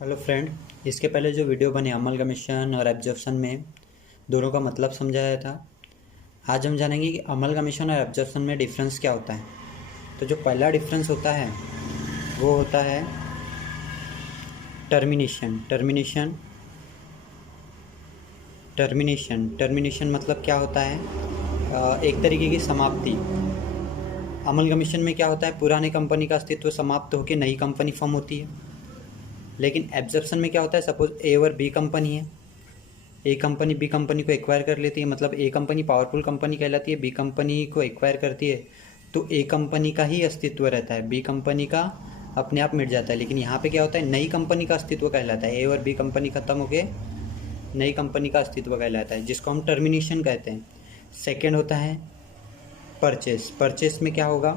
Hello friend. इसके पहले जो वीडियो बने अमलगमिशन और एब्जॉर्प्शन में दोनों का मतलब समझाया था। आज हम जानेंगे कि अमलगमिशन और एब्जॉर्प्शन में डिफरेंस क्या होता है। तो जो पहला डिफरेंस होता है वो होता है टर्मिनेशन। टर्मिनेशन मतलब क्या होता है? एक तरीके की समाप्ति। अमलगमिशन में क्या होता है, पुरानी कंपनी का अस्तित्व समाप्त होकर नई कंपनी फॉर्म होती है। लेकिन एब्जॉर्प्शन में क्या होता है, सपोज ए और बी कंपनी है, ए कंपनी बी कंपनी को एक्वायर कर लेती है, मतलब ए कंपनी पावरफुल कंपनी कहलाती है, बी कंपनी को एक्वायर करती है, तो ए कंपनी का ही अस्तित्व रहता है, बी कंपनी का अपने आप मिट जाता है। लेकिन यहाँ पे क्या होता है, नई कंपनी का अस्तित्व कहलाता है। ए और बी कंपनी खत्म होके नई कंपनी का अस्तित्व कहलाता है, जिसको हम टर्मिनेशन कहते हैं। सेकेंड होता है परचेस। परचेस में क्या होगा,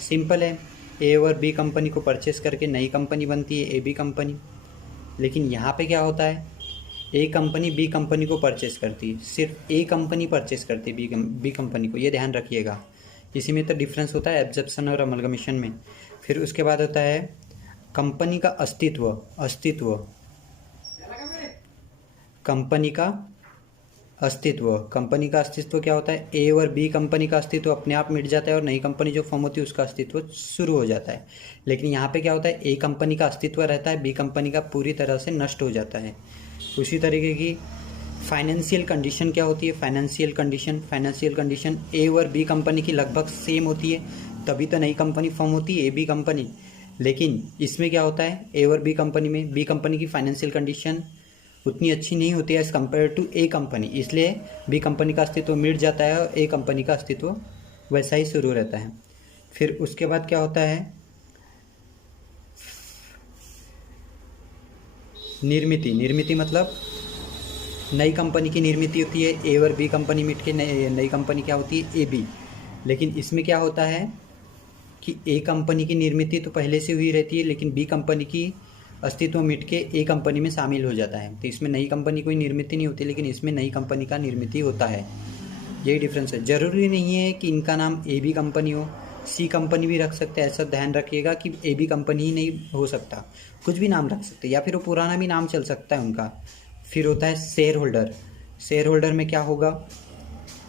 सिंपल है, ए और बी कंपनी को परचेस करके नई कंपनी बनती है, ए बी कंपनी। लेकिन यहाँ पे क्या होता है, ए कंपनी बी कंपनी को परचेस करती है, सिर्फ ए कंपनी परचेस करती है बी कंपनी को, ये ध्यान रखिएगा। इसी में तो डिफरेंस होता है एब्जॉर्प्शन और अमलगमिशन में। फिर उसके बाद होता है कंपनी का अस्तित्व। कंपनी का अस्तित्व क्या होता है, ए और बी कंपनी का अस्तित्व अपने आप मिट जाता है और नई कंपनी जो फॉर्म होती है उसका अस्तित्व शुरू हो जाता है। लेकिन यहाँ पे क्या होता है, ए कंपनी का अस्तित्व रहता है, बी कंपनी का पूरी तरह से नष्ट हो जाता है। उसी तरीके की फाइनेंशियल कंडीशन क्या होती है, फाइनेंशियल कंडीशन ए और बी कंपनी की लगभग सेम होती है, तभी तो नई कंपनी फॉर्म होती है, ए बी कंपनी। लेकिन इसमें क्या होता है, ए और बी कंपनी में बी कंपनी की फाइनेंशियल कंडीशन उतनी अच्छी नहीं होती है as compare to A company, इसलिए बी कंपनी का अस्तित्व मिट जाता है और ए कंपनी का अस्तित्व वैसा ही शुरू रहता है। फिर उसके बाद क्या होता है, निर्मिति मतलब नई कंपनी की निर्मित होती है, ए और बी कंपनी मिट के नई कंपनी क्या होती है, ए बी। लेकिन इसमें क्या होता है कि ए कंपनी की निर्मित तो पहले से हुई रहती है, लेकिन बी कंपनी की अस्तित्व मिट के ए कंपनी में शामिल हो जाता है, तो इसमें नई कंपनी कोई निर्मित नहीं होती, लेकिन इसमें नई कंपनी का निर्मित होता है। यही डिफरेंस है। ज़रूरी नहीं है कि इनका नाम ए बी कंपनी हो, सी कंपनी भी रख सकते हैं, ऐसा ध्यान रखिएगा कि ए बी कंपनी ही नहीं हो सकता, कुछ भी नाम रख सकते हैं, या फिर वो पुराना भी नाम चल सकता है उनका। फिर होता है शेयर होल्डर में क्या होगा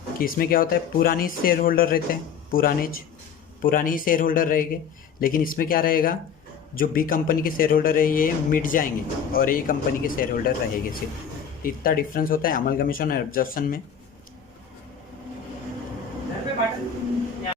कि इसमें क्या होता है, पुराने शेयर होल्डर रहते हैं, पुराने ही शेयर होल्डर रहेंगे। लेकिन इसमें क्या रहेगा, जो बी कंपनी के शेयर होल्डर है ये मिट जाएंगे और ए कंपनी के शेयर होल्डर रहेंगे। सिर्फ इतना डिफरेंस होता है अमलगमिशन और एब्जॉर्प्शन में।